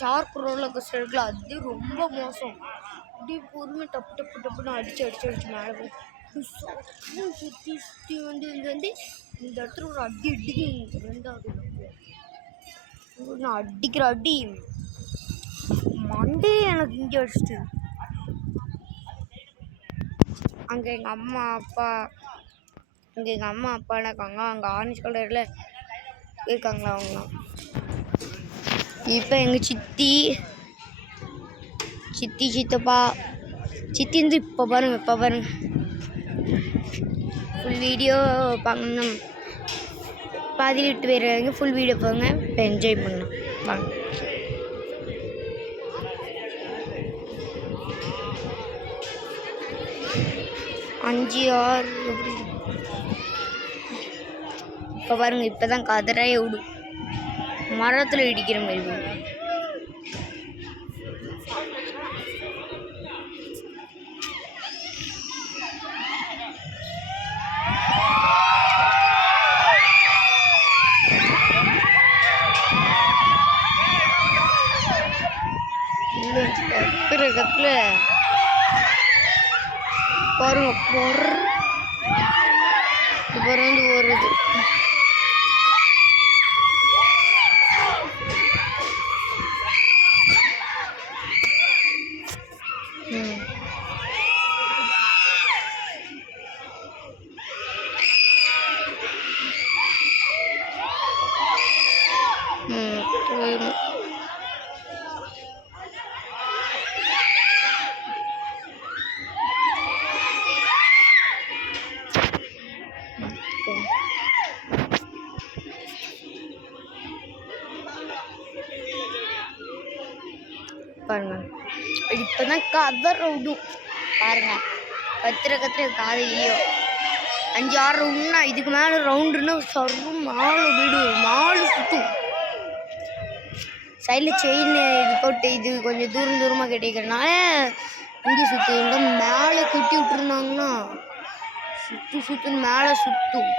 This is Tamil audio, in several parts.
ஷார்க் ரோலர் கோஸ்டர் இருக்குல்ல, அது ரொம்ப மோசம். அப்படியே பொறுமை டப்புன்னு அடிச்சு மேலே போய் சுற்றி வந்து இந்த இடத்துல ஒரு அடி ரெண்டாவது நான் அடிக்கிற அடி மண்டே எனக்கு இங்கே அடிச்சிட்டு. அங்கே எங்கள் அம்மா அப்பா இருக்காங்க. அங்கே ஆரஞ்சு கலரில் இருக்காங்களா அவங்களாம். இப்போ எங்கள் சித்தி சித்தப்பா வந்து இப்போ பாருங்க ஃபுல் வீடியோ பார்க்கணும். பாதியில் விட்டு போயிடுறாங்க. ஃபுல் வீடியோ போங்க. இப்போ என்ஜாய் பண்ணலாம் வாங்க. அஞ்சு ஆறு இப்போ பாருங்க. இப்போ தான் கதறாயே விடும். மரத்தில் இடிக்கிற மாதிரி. கத்துல பாருங்க வந்து வருது. பாருங்க இப்பதான் கதற விடும். பாருங்க கத்துற காது இல்லையோ. 5-6 ரவுண்ட்னா இதுக்கு மேலே ரவுண்டுன்னா சரும் மாலு சுற்றும். சைடில் செயின் இது போட்டு இது கொஞ்சம் தூரமாக கட்டிக்கிறதுனால இங்கே சுற்றி இந்த மேலே கட்டி விட்டுருந்தாங்கன்னா சுற்றும் மேலே சுற்றும்.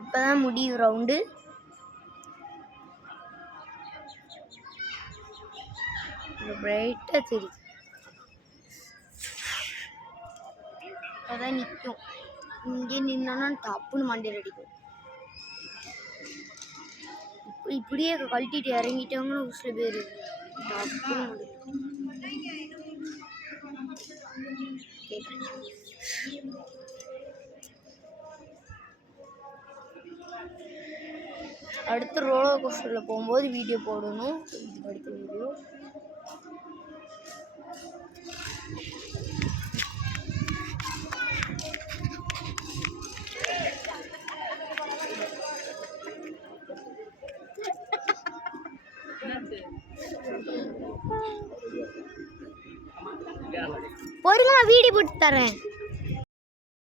இப்பதான் முடியும் ரவுண்டு. பிரைட்டா தெரியுது. அதான் நிற்கும். இங்கே நின்னா தப்புன்னு மண்டையில் அடிக்கும். இப்படியே கழட்டிட்டு இறங்கிட்டாங்கன்னு ஒரு சில பேர் தப்புன்னு அடுத்த ரோலர் கோஸ்டரில் போகும்போது வீடியோ போடணும். இது அடுத்த வீடியோ. பொறுங்க, வீடியோ போட்டு தரேன்.